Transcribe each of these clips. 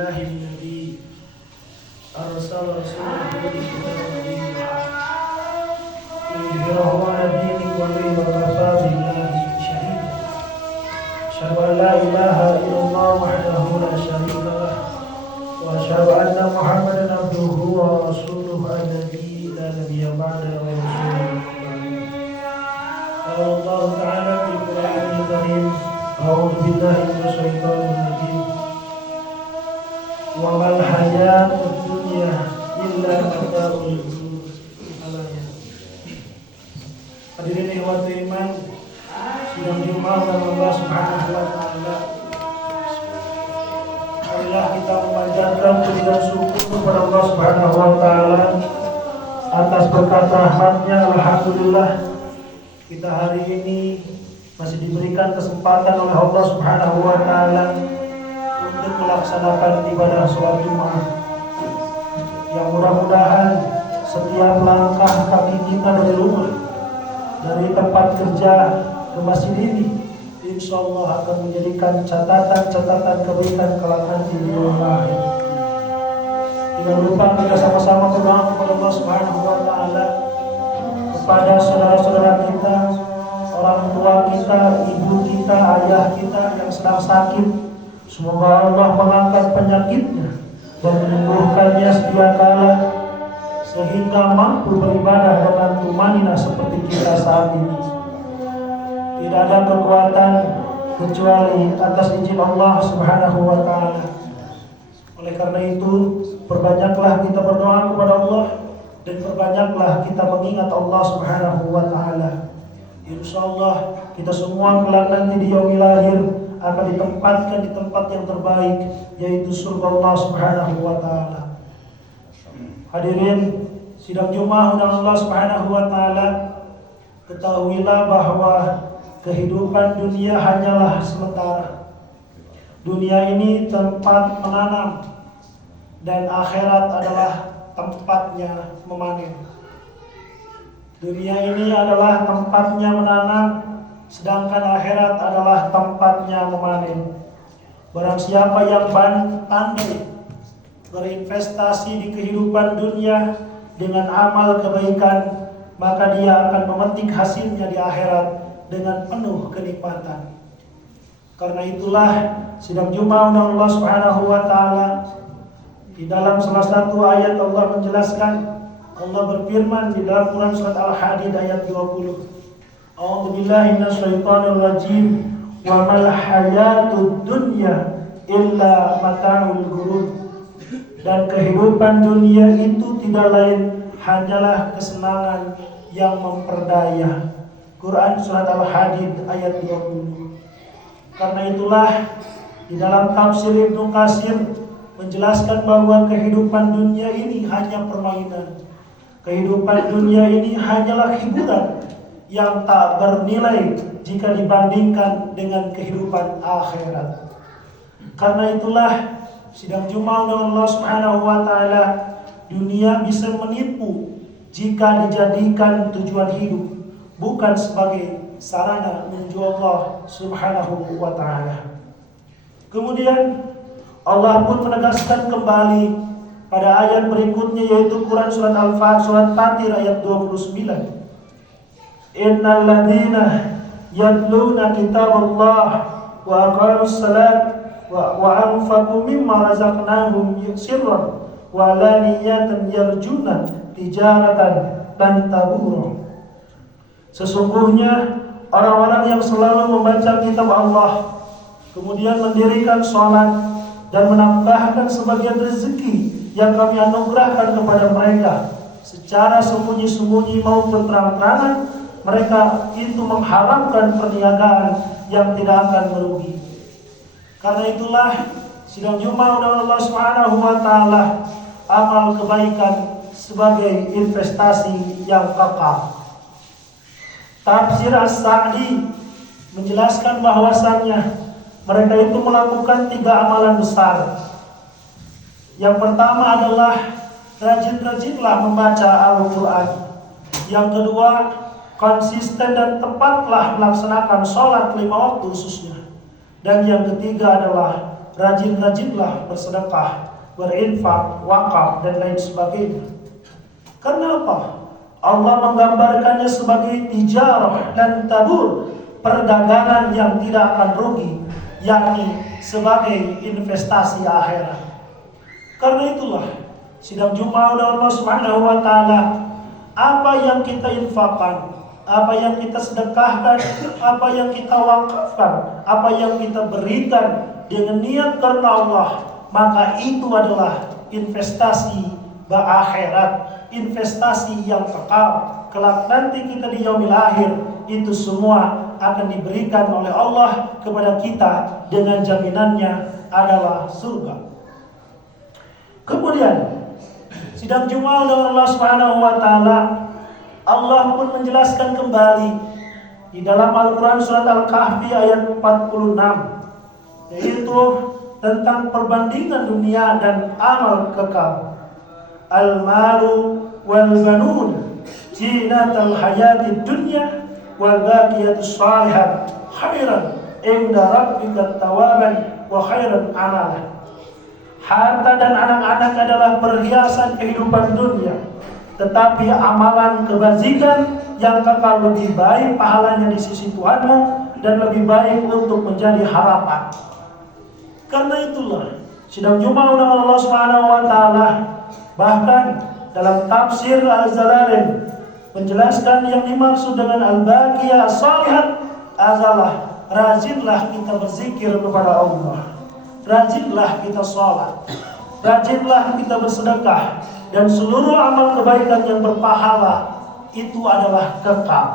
لله الذي أرسل رسوله بالهدى ودين الحق ليظهره على الدين كله وكفى بالله شهيدا. أشهد أن لا إله إلا الله وحده لا شريك له وأشهد أن محمدا عبده ورسوله الذي لا نبي بعده ورسوله بعده. قال الله تعالى في القرآن الكريم: أعوذ بالله من الشيطان الرجيم. وما الحياة الدنيا إلا متاع الغرور. Hadirin ikhwati iman, sidang Jumat dan Allah Subhanahu wa taala. Marilah kita memanjatkan puji dan syukur kepada Allah Subhanahu wa taala atas berkat rahmat-Nya. Alhamdulillah, kita hari ini masih diberikan kesempatan oleh Allah Subhanahu wa taala untuk melaksanakan ibadah sholat Jumat. Yang mudah-mudahan setiap langkah kaki kita dari rumah, dari tempat kerja ke masjid ini, insya Allah akan menjadikan catatan-catatan kebaikan kelak nanti di dunia akhir. Tidak lupa kita sama-sama berdoa kepada Allah Subhanahu wa taala, kepada saudara-saudara kita, orang tua kita, ibu kita, ayah kita yang sedang sakit. Semoga Allah mengangkat penyakitnya dan menyembuhkannya sedia kala sehingga mampu beribadah dengan tumanina seperti kita saat ini. Tidak ada kekuatan kecuali atas izin Allah Subhanahu wa taala. Oleh karena itu, perbanyaklah kita berdoa kepada Allah dan perbanyaklah kita mengingat Allah Subhanahu wa taala. Insyaallah kita semua kelak nanti di yaumil akhir akan ditempatkan di tempat yang terbaik, yaitu surga Allah Subhanahu wa taala. Hadirin sidang Jumat undang Allah Subhanahu wa taala, ketahuilah bahwa kehidupan dunia hanyalah sementara. Dunia ini tempat menanam dan akhirat adalah tempatnya memanen. Dunia ini adalah tempatnya menanam, sedangkan akhirat adalah tempatnya memanen. Barang siapa yang pandai berinvestasi di kehidupan dunia dengan amal kebaikan, maka dia akan memetik hasilnya di akhirat dengan penuh kenikmatan. Karena itulah sidang Jumat Allah Subhanahu wa taala, di dalam salah satu ayat Allah menjelaskan, Allah berfirman di dalam Quran surat Al-Hadid ayat 20. A'udzu billahi minasyaitonir rajim. Wa mal hayatud dunya illa mata'ul ghurur. Dan kehidupan dunia itu tidak lain hanyalah kesenangan yang memperdaya. Quran surat Al-Hadid ayat 20. Karena itulah di dalam tafsir Ibnu Katsir menjelaskan bahwa kehidupan dunia ini hanya permainan. Kehidupan dunia ini hanyalah hiburan yang tak bernilai jika dibandingkan dengan kehidupan akhirat. Karena itulah sidang Jumat Allah Subhanahu wa taala, dunia bisa menipu jika dijadikan tujuan hidup, bukan sebagai sarana menuju Allah Subhanahu wa taala. Kemudian Allah pun menegaskan kembali pada ayat berikutnya, yaitu Quran surat Fatir ayat 29. Innal ladzina yatluna kitaballah wa aqamus salat wa anfaqu mimma razaqnahum sirran wa alaniyatan yarjuna tijaratan lan tabur. Sesungguhnya orang-orang yang selalu membaca kitab Allah, kemudian mendirikan sholat dan menambahkan sebagian rezeki yang kami anugerahkan kepada mereka secara sembunyi-sembunyi maupun terang-terangan, mereka itu mengharapkan perniagaan yang tidak akan merugi. Karena itulah sidang Jumat Allah Subhanahu wa taala, amal kebaikan sebagai investasi yang kekal. Tafsir As-Sa'di menjelaskan bahwasannya mereka itu melakukan 3 amalan besar. Yang pertama adalah rajin-rajinlah membaca Al-Quran. Yang kedua, konsisten dan tepatlah melaksanakan sholat 5 waktu khususnya. Dan yang ketiga adalah rajin-rajinlah bersedekah, berinfak, wakaf, dan lain sebagainya. Karena apa? Allah menggambarkannya sebagai tijarah dan tabur, perdagangan yang tidak akan rugi, yakni sebagai investasi akhirat. Karena itulah sidang Jumat Allah Subhanahu wa taala, apa yang kita infakkan, apa yang kita sedekahkan, apa yang kita wakafkan, apa yang kita berikan dengan niat karena Allah, maka itu adalah investasi akhirat, investasi yang kekal. Kelak nanti kita di yaumil akhir, itu semua akan diberikan oleh Allah kepada kita dengan jaminannya adalah surga. Kemudian sidang Jumat dengan Allah Subhanahu wa taala, Allah pun menjelaskan kembali di dalam Al-Quran surat Al-Kahfi ayat 46, yaitu tentang perbandingan dunia dan amal kekal. Al-malu wal banun zinatul hayatid dunya wal baqiyatus shalihat khairan inda rabbika thawaban wa khairan amalan. Harta dan anak-anak adalah perhiasan kehidupan dunia, tetapi amalan kebajikan yang kekal lebih baik pahalanya di sisi Tuhanmu dan lebih baik untuk menjadi harapan. Karena itulah sidang Jumat Allah Subhanahu wa taala bahkan dalam tafsir Al-Jalalain menjelaskan yang dimaksud dengan al-baqiyah as-shalihat adalah rajinlah kita berzikir kepada Allah, rajinlah kita sholat, rajinlah kita bersedekah, dan seluruh amal kebaikan yang berpahala itu adalah kekal.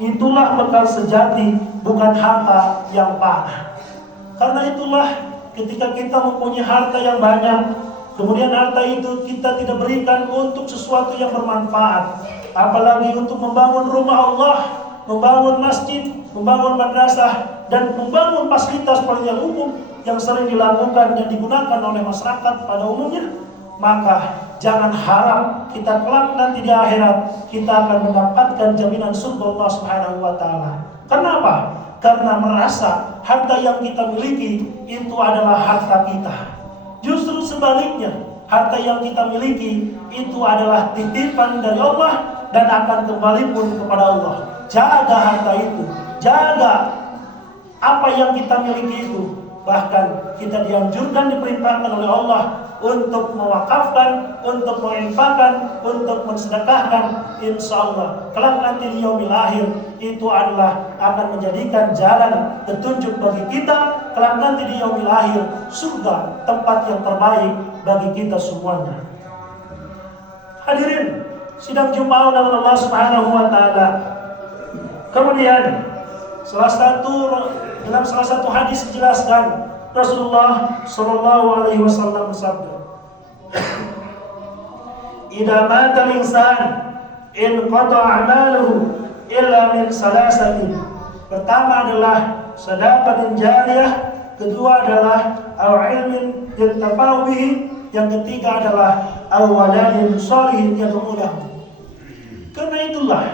Itulah bekal sejati, bukan harta yang panah. Karena itulah ketika kita mempunyai harta yang banyak, kemudian harta itu kita tidak berikan untuk sesuatu yang bermanfaat, apalagi untuk membangun rumah Allah, membangun masjid, membangun madrasah, dan membangun fasilitas pelayanan umum yang sering dilakukan dan digunakan oleh masyarakat pada umumnya, maka jangan harap kita kelak nanti di akhirat kita akan mendapatkan jaminan surga Allah Subhanahu wa taala. Kenapa? Karena merasa harta yang kita miliki itu adalah harta kita. Justru sebaliknya, harta yang kita miliki itu adalah titipan dari Allah dan akan kembali pun kepada Allah. Jaga harta itu, jaga apa yang kita miliki itu. Bahkan kita dianjurkan, diperintahkan oleh Allah untuk mewakafkan, untuk menginfakkan, untuk mensedekahkan. Insya Allah kelak nanti di yaumil akhir itu adalah akan menjadikan jalan petunjuk bagi kita. Kelak nanti di yaumil akhir surga tempat yang terbaik bagi kita semuanya. Hadirin sidang Jumat dengan Allah Subhanahu wa taala. Kemudian dalam salah satu hadis dijelaskan Rasulullah sallallahu alaihi wasallam bersabda, "Idza mata al-insan in qata'a 'amaluhu illa min salasatin." Pertama adalah sedekah jariyah, kedua adalah al-ilmin yantafa'u bihi, yang ketiga adalah al-waladin shalihin yad'u lahu. Karena itulah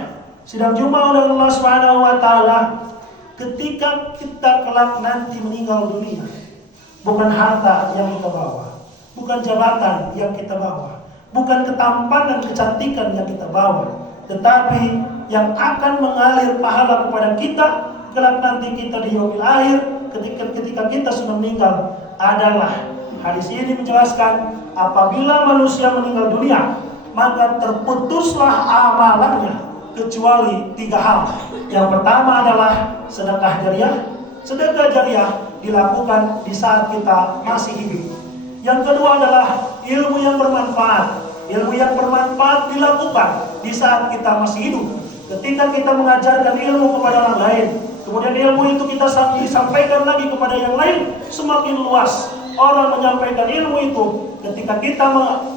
sidang Jumat oleh Allah Subhanahu wa taala, ketika kita kelak nanti meninggal dunia, bukan harta yang kita bawa, bukan jabatan yang kita bawa, bukan ketampanan, kecantikan yang kita bawa, tetapi yang akan mengalir pahala kepada kita kelak nanti kita di yaumil akhir, ketika kita sudah meninggal adalah, hadis ini menjelaskan, apabila manusia meninggal dunia maka terputuslah amalannya kecuali 3 hal. Yang pertama adalah sedekah jariyah. Sedekah jariyah dilakukan di saat kita masih hidup. Yang kedua adalah ilmu yang bermanfaat. Ilmu yang bermanfaat dilakukan di saat kita masih hidup. Ketika kita mengajarkan ilmu kepada orang lain, kemudian ilmu itu kita disampaikan lagi kepada yang lain, semakin luas orang menyampaikan ilmu itu. Ketika kita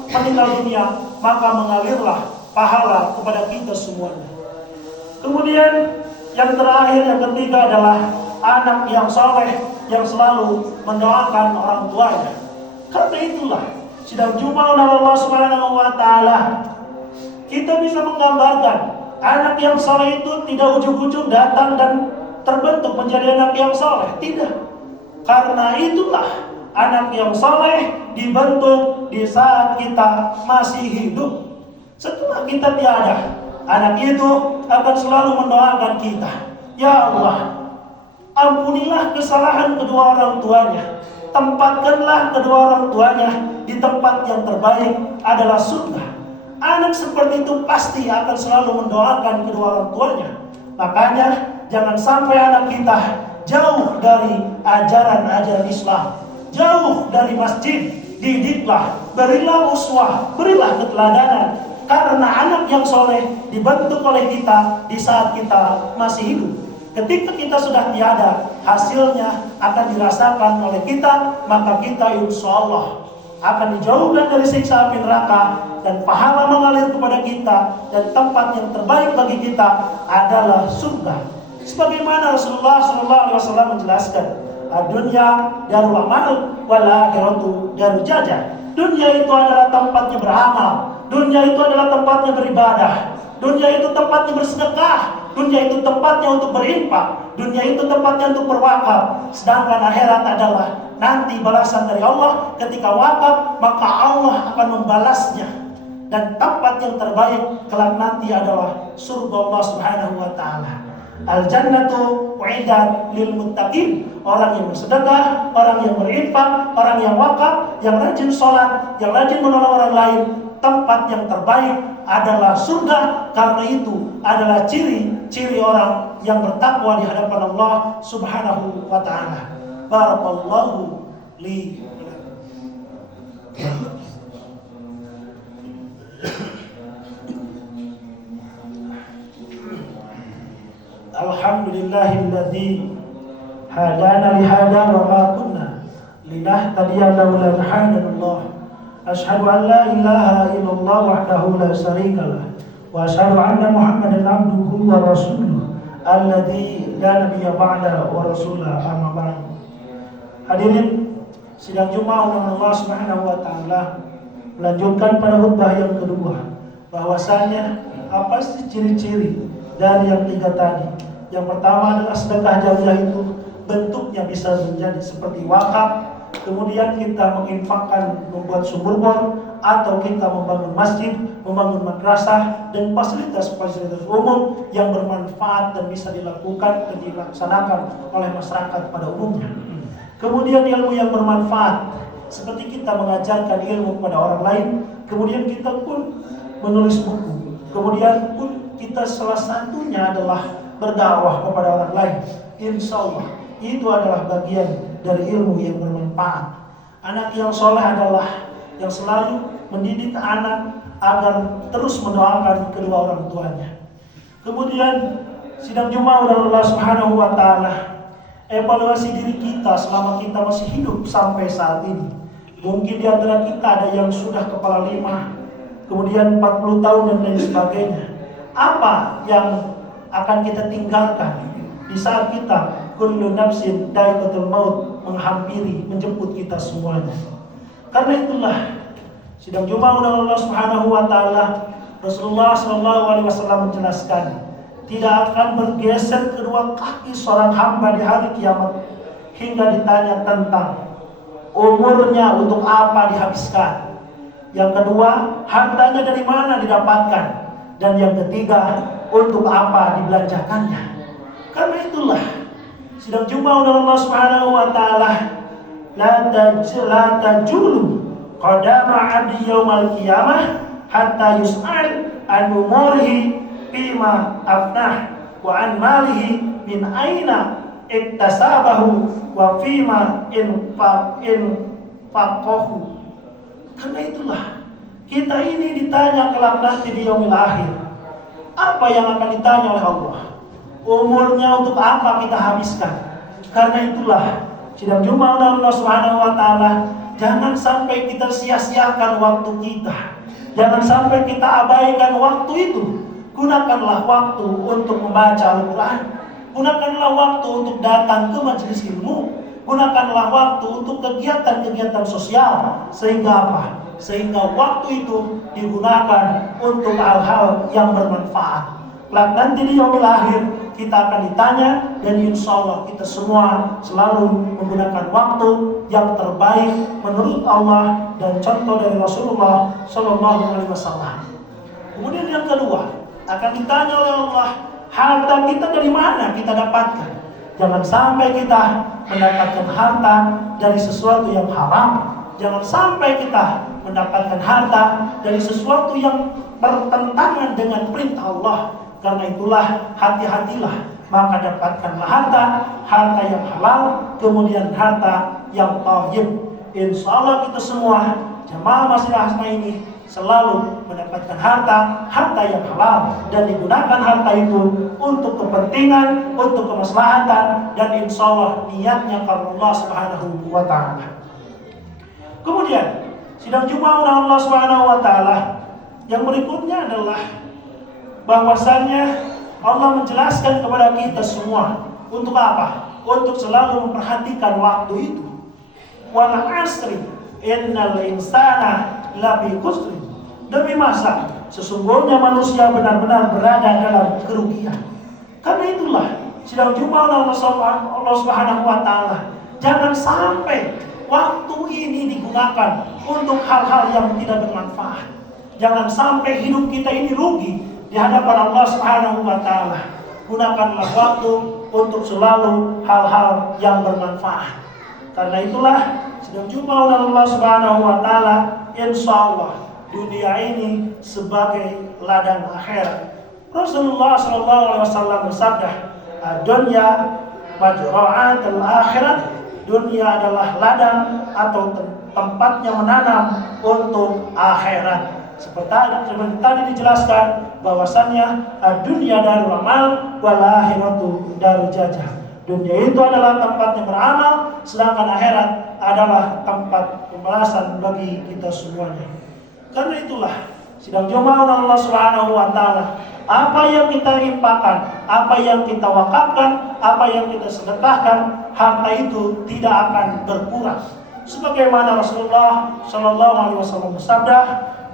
meninggal dunia, maka mengalirlah pahala kepada kita semuanya. Kemudian yang terakhir, yang ketiga adalah anak yang saleh yang selalu mendoakan orang tuanya. Karena itulah sidang Jumat Allah Subhanahu wa taala, kita bisa menggambarkan anak yang saleh itu tidak ujug-ujug datang dan terbentuk menjadi anak yang saleh. Tidak. Karena itulah anak yang soleh dibentuk di saat kita masih hidup. Setelah kita tiada, anak itu akan selalu mendoakan kita, ya Allah, ampunilah kesalahan kedua orang tuanya, tempatkanlah kedua orang tuanya di tempat yang terbaik adalah surga. Anak seperti itu pasti akan selalu mendoakan kedua orang tuanya. Makanya jangan sampai anak kita jauh dari ajaran-ajaran Islam, jauh dari masjid. Didiklah, berilah uswah, berilah keteladanan. Karena anak yang soleh dibentuk oleh kita di saat kita masih hidup. Ketika kita sudah tiada, hasilnya akan dirasakan oleh kita, maka kita insya Allah akan dijauhkan dari siksa api neraka, dan pahala mengalir kepada kita, dan tempat yang terbaik bagi kita adalah surga. Sebagaimana Rasulullah SAW menjelaskan, dunia darul amal wal akhiratu darul jazaa. Dunia itu adalah tempatnya beramal, dunia itu adalah tempatnya beribadah, dunia itu tempatnya bersedekah, dunia itu tempatnya untuk berinfak, dunia itu tempatnya untuk berwakaf. Sedangkan akhirat adalah nanti balasan dari Allah. Ketika wakaf, maka Allah akan membalasnya, dan tempat yang terbaik kelak nanti adalah surga Allah Subhanahu wa taala. Al-jannatu u'idat lil muttaqin. Orang yang bersedekah, orang yang berinfak, orang yang wakaf, yang rajin sholat, yang rajin menolong orang lain, tempat yang terbaik adalah surga. Karena itu adalah ciri-ciri orang yang bertakwa di hadapan Allah Subhanahu wa taala. Barakallahu li. Alhamdulillahilladzi hadana li hada wa ma kunna linahtadiya laula an hadana. Asyhadu an la ilaha illallah wahdahu la syarika lah, wa asyhadu anna Muhammadan abduhu wa rasuluh alladzi la nabiyya ba'da wa rasulah, amma ba'd. Hadirin sidang Jumat Allah Subhanahu wa taala, melanjutkan pada khutbah yang kedua, bahwasanya apa sih ciri-ciri dari yang tiga tadi. Yang pertama adalah sedekah jariah itu bentuknya bisa menjadi seperti wakaf, kemudian kita menginfakkan membuat sumur bor, atau kita membangun masjid, membangun madrasah, dan fasilitas-fasilitas umum yang bermanfaat dan bisa dilakukan dan dilaksanakan oleh masyarakat pada umumnya. Kemudian ilmu yang bermanfaat, seperti kita mengajarkan ilmu kepada orang lain, kemudian kita pun menulis buku, kemudian pun kita salah satunya adalah berdakwah kepada orang lain. Insya Allah itu adalah bagian dari ilmu yang bermanfaat. Anak yang soleh adalah yang selalu mendidik anak agar terus mendoakan kedua orang tuanya. Kemudian sidang Jumat Allah Subhanahu wa taala, evaluasi diri kita selama kita masih hidup sampai saat ini. Mungkin di antara kita ada yang sudah kepala 5, kemudian 40 tahun dan lain sebagainya. Apa yang akan kita tinggalkan di saat kita kullu nafsin dha'iqatul maut menghampiri, menjemput kita semuanya. Karena itulah sidang Jumat Allah Subhanahu wa taala, Rasulullah SAW menjelaskan, tidak akan bergeser kedua kaki seorang hamba di hari kiamat hingga ditanya tentang umurnya untuk apa dihabiskan. Yang kedua, hartanya dari mana didapatkan, dan yang ketiga, untuk apa dibelanjakannya. Karena itulah sidang Jumat Allah Subhanahu wa taala, la tajulu qadama 'abdi yaumal qiyamah hatta yus'al an umurihi bima afnah wa an malihi min aina iktasabahu wa fima infaqahu. Karena itulah kita ini ditanya kelak nanti di yaumil akhir. Apa yang akan ditanya oleh Allah? Umurnya untuk apa kita habiskan? Karena itulah sidang Jumat Allah Subhanahu wa taala, jangan sampai kita sia-siakan waktu kita. Jangan sampai kita abaikan waktu itu. Gunakanlah waktu untuk membaca Al-Quran. Gunakanlah waktu untuk datang ke majelis ilmu. Gunakanlah waktu untuk kegiatan-kegiatan sosial. Sehingga apa? Sehingga waktu itu digunakan untuk hal-hal yang bermanfaat. Kelak nanti di yaumil akhir kita akan ditanya, dan insya Allah kita semua selalu menggunakan waktu yang terbaik menurut Allah dan contoh dari Rasulullah Shallallahu Alaihi Wasallam. Kemudian yang kedua, akan ditanya oleh Allah, harta kita dari mana kita dapatkan? Jangan sampai kita mendapatkan harta dari sesuatu yang haram. Jangan sampai kita mendapatkan harta dari sesuatu yang bertentangan dengan perintah Allah. Karena itulah, hati-hatilah, maka dapatkanlah harta yang halal, kemudian harta yang thayyib. Insya Allah kita semua jamaah Masjidil Hasanah ini selalu mendapatkan harta yang halal, dan digunakan harta itu untuk kepentingan, untuk kemaslahatan, dan insya Allah niatnya karena Allah Subhanahu wa Ta'ala. Kemudian sidang Jumat Allah Subhanahu wa Ta'ala yang berikutnya adalah bahwasannya Allah menjelaskan kepada kita semua untuk apa? Untuk selalu memperhatikan waktu itu. Wal asri innal insana lafi khusr. Demi masa, sesungguhnya manusia benar-benar berada dalam kerugian. Karena itulah sidang Jumat Allah Subhanahu wa Ta'ala, jangan sampai waktu ini digunakan untuk hal-hal yang tidak bermanfaat. Jangan sampai hidup kita ini rugi di hadapan Allah Subhanahu wa Ta'ala. Gunakanlah waktu untuk selalu hal-hal yang bermanfaat. Karena itulah sidang Jumat Allah Subhanahu wa Ta'ala, insya Allah dunia ini sebagai ladang akhirat. Rasulullah SAW bersabda, "Dunya majra'atul akhirat." Dunia adalah ladang atau tempatnya menanam untuk akhirat. Seperti tadi dijelaskan bahwasannya dunia darul amal wal akhiratu darul jazaa. Dunia itu adalah tempatnya beramal, sedangkan akhirat adalah tempat pembalasan bagi kita semuanya. Karena itulah sidang Jumat Allah Subhanahu wa Ta'ala, apa yang kita infakkan, apa yang kita wakafkan, apa yang kita sedekahkan, harta itu tidak akan berkurang. Sebagaimana Rasulullah Shallallahu Alaihi Wasallam bersabda,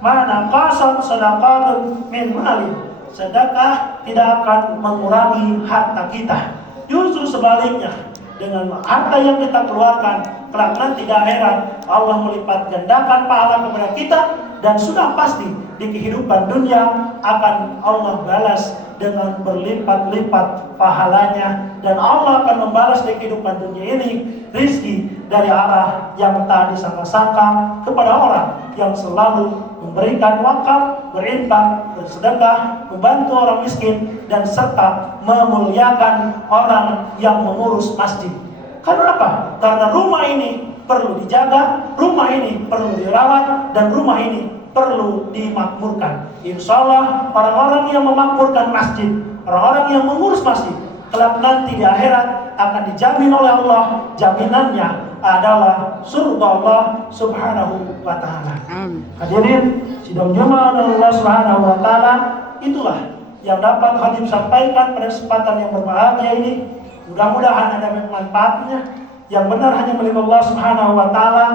"Mana qasat sadaqatun min mali." Sedekah tidak akan mengurangi harta kita. Justru sebaliknya, dengan harta yang kita keluarkan, kelak nanti di akhirat Allah melipat gandakan pahala kepada kita, dan sudah pasti di kehidupan dunia akan Allah balas dengan berlipat-lipat pahalanya, dan Allah akan membalas di kehidupan dunia ini rizki dari arah yang tak disangka-sangka kepada orang yang selalu memberikan wakaf, berinfak, bersedekah, membantu orang miskin, dan serta memuliakan orang yang mengurus masjid. Karena apa? Karena rumah ini perlu dijaga, rumah ini perlu dirawat, dan rumah ini perlu dimakmurkan. Insya Allah orang-orang yang memakmurkan masjid, orang-orang yang mengurus masjid, kelak nanti di akhirat akan dijamin oleh Allah. Jaminannya adalah surga Allah Subhanahu wa Ta'ala. Hadirin sidang Jumat Allah Subhanahu wa Ta'ala, itulah yang dapat Habib sampaikan pada kesempatan yang berbahagia ini. Mudah-mudahan ada manfaatnya. Yang benar hanya milik Allah Subhanahu wa Ta'ala,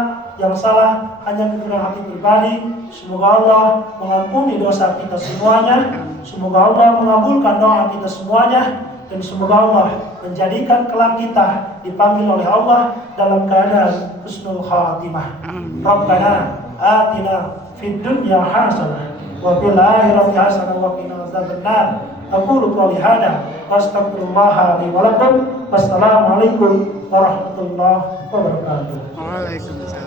yang salah hanya kekurangan hati pribadi. Semoga Allah mengampuni dosa kita semuanya. Semoga Allah mengabulkan doa kita semuanya, dan semoga Allah menjadikan kelak kita dipanggil oleh Allah dalam keadaan husnul khatimah. Rabbana atina fid dunya hasanah wa fil akhirati hasanah wa qina adzabannar. Aqulu qouli hadza wa astaghfirullah li wa lakum. Wassalamualaikum warahmatullahi wabarakatuh. Waalaikumsalam.